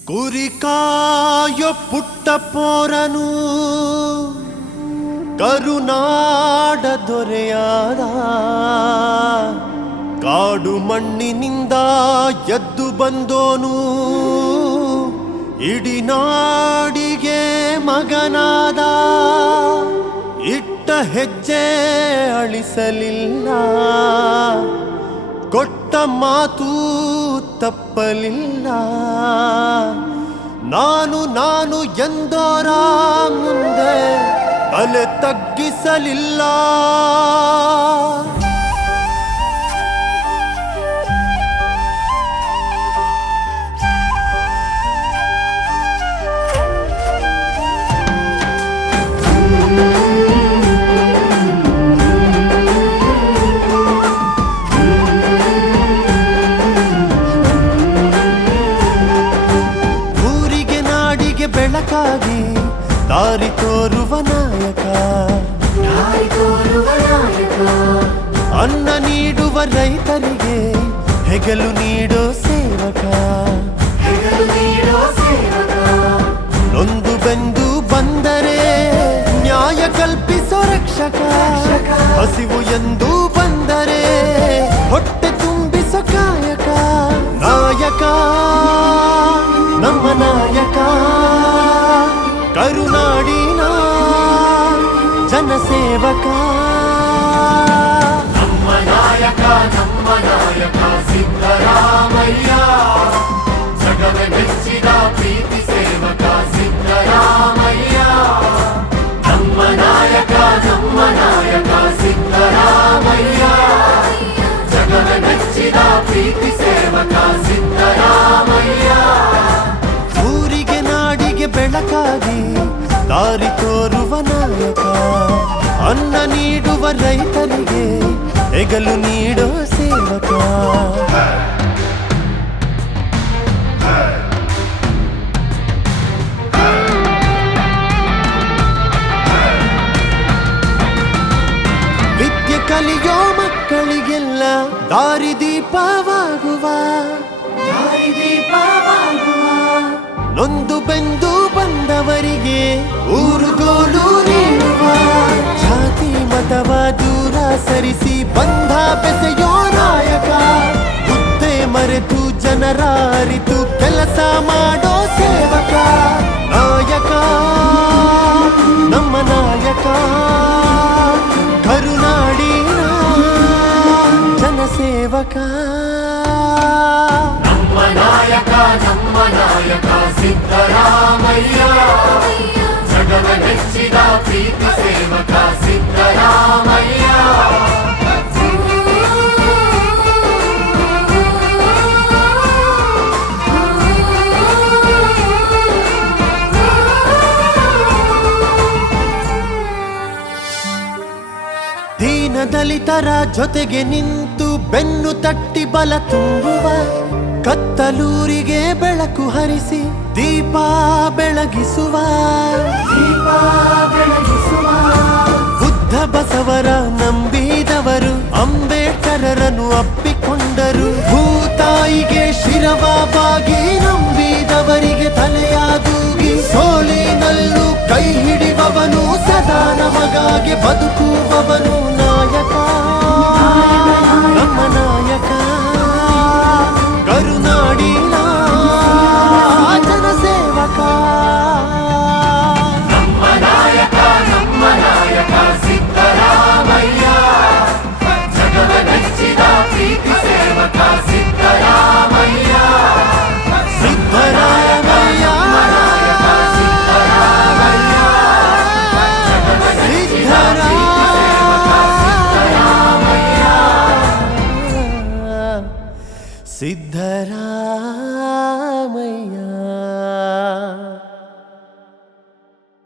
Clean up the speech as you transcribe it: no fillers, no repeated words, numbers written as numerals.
ಕುರಿಕಾಯೊ ಪುಟ್ಟ ಪೋರನು ಕರುನಾಡ ದೊರೆಯಾದ ಕಾಡು ಮಣ್ಣಿನಿಂದ ಎದ್ದು ಬಂದೋನು ಇಡೀ ನಾಡಿಗೆ ಮಗನಾದ ಇಟ್ಟ ಹೆಜ್ಜೆ ಅಳಿಸಲಿಲ್ಲ ಕೊಟ್ಟ ಮಾತು ತಪ್ಪಲಿಲ್ಲ ನಾನು ಎಂದೋರ ಮುಂದೆ ತಲೆ ತಗ್ಗಿಸಲಿಲ್ಲ ಬೆಳಕಾಗಿ ದಾರಿ ತೋರುವ ನಾಯಕ ಅನ್ನ ನೀಡುವ ರೈತರಿಗೆ ಹೆಗಲು ನೀಡೋ ಸೇವಕ ನೊಂದು ಬೆಂದು ಬಂದರೆ ನ್ಯಾಯ ಕಲ್ಪಿಸೋ ರಕ್ಷಕ ಹಸಿವು ಎಂದು ಬಂದರೆ ಹೊಟ್ಟೆ ತುಂಬಿಸೋ ಕಾಯಕ ನಾಯಕ ನಮ್ಮ ನಾಯಕ ಕರುನಾಡಿನ ಜನಸೇವಕ ನಮ್ಮ ನಾಯಕ ಸಿದ್ದರಾಮಯ್ಯ ಜಗವೇ ಮೆಚ್ಚಿದ ಪ್ರೀತಿ ಸೇವಕ ಸಿದ್ದರಾಮಯ್ಯ ನಮ್ಮ ನಾಯಕ ಸಿದ್ದರಾಮಯ್ಯ ಜಗವೇ ಮೆಚ್ಚಿದ ಪ್ರೀತಿ ಸೇವಕ ಸಿದ್ದರಾಮಯ್ಯ ಊರಿಗೆ ನಾಡಿಗೆ ಬೆಳಕಾಗಿ ದಾರಿ ತೋರುವ ನಾಯಕ ಅನ್ನ ನೀಡುವ ರೈತರಿಗೆ ಹೆಗಲು ನೀಡೋ ಸೇವಕ ವಿದ್ಯೆ ಕಲಿಯೋ ಮಕ್ಕಳಿಗೆಲ್ಲ ದಾರಿದೀಪವಾಗುವ ನೊಂದು ಬೆಂದು ಬಂದವರಿಗೆ ಊರುಗೋಲು ನೀಡುವ ಜಾತಿ ಮತವ ದೂರ ಸರಿಸಿ ಬಂಧ ಬೆಸೆಯೋ ನಾಯಕ ಹುದ್ದೆ ಮರೆತು ಜನರ ಅರಿತು ಕೆಲಸ ಮಾಡೋ ಸೇವಕ ನಾಯಕ ನಮ್ಮ ನಾಯಕ ಕರುನಾಡಿನ ಜನಸೇವಕ ನಮ್ಮ ನಾಯಕ ಸಿದ್ದರಾಮಯ್ಯ ಜಗವೇ ಮೆಚ್ಚಿದ ಪ್ರೀತಿ ಸೇವಕ ಸಿದ್ದರಾಮಯ್ಯ ದೀನ ದಲಿತರ ಜೊತೆಗೆ ನಿಂತು ಬೆನ್ನು ತಟ್ಟಿ ಬಲ ತುಂಬುವ ಕತ್ತಲೂರಿಗೆ ಬೆಳಕು ಹರಿಸಿ ದೀಪ ಬೆಳಗಿಸುವ ಬುದ್ಧ ಬಸವರ ನಂಬಿದವರು ಅಂಬೇಡ್ಕರರನ್ನು ಅಪ್ಪಿಕೊಂಡರು ಭೂತಾಯಿಗೆ ಶಿರವಾಗಿ ನಂಬಿದವರಿಗೆ ತಲೆಯಾದೂಗಿ ಸೋಲಿನಲ್ಲೂ ಕೈ ಹಿಡಿಯುವವನು ಸದಾ ನಮಗಾಗಿ ಬದುಕುವವನು ನಾಯಕ ನಮ್ಮ ನಾಯಕ ಕರುನಾಡಿನ ಜನಸೇವಕ ನಮ್ಮ ನಾಯಕ ಸಿದ್ದರಾಮಯ್ಯ ಜಗವೇ ಮೆಚ್ಚಿದ ಪ್ರೀತಿ ಸೇವಕ ಸಿದ್ದರಾಮಯ್ಯ ಸಿದ್ದರಾಮಯ್ಯ ಸಿದ್ದರಾಮಯ್ಯ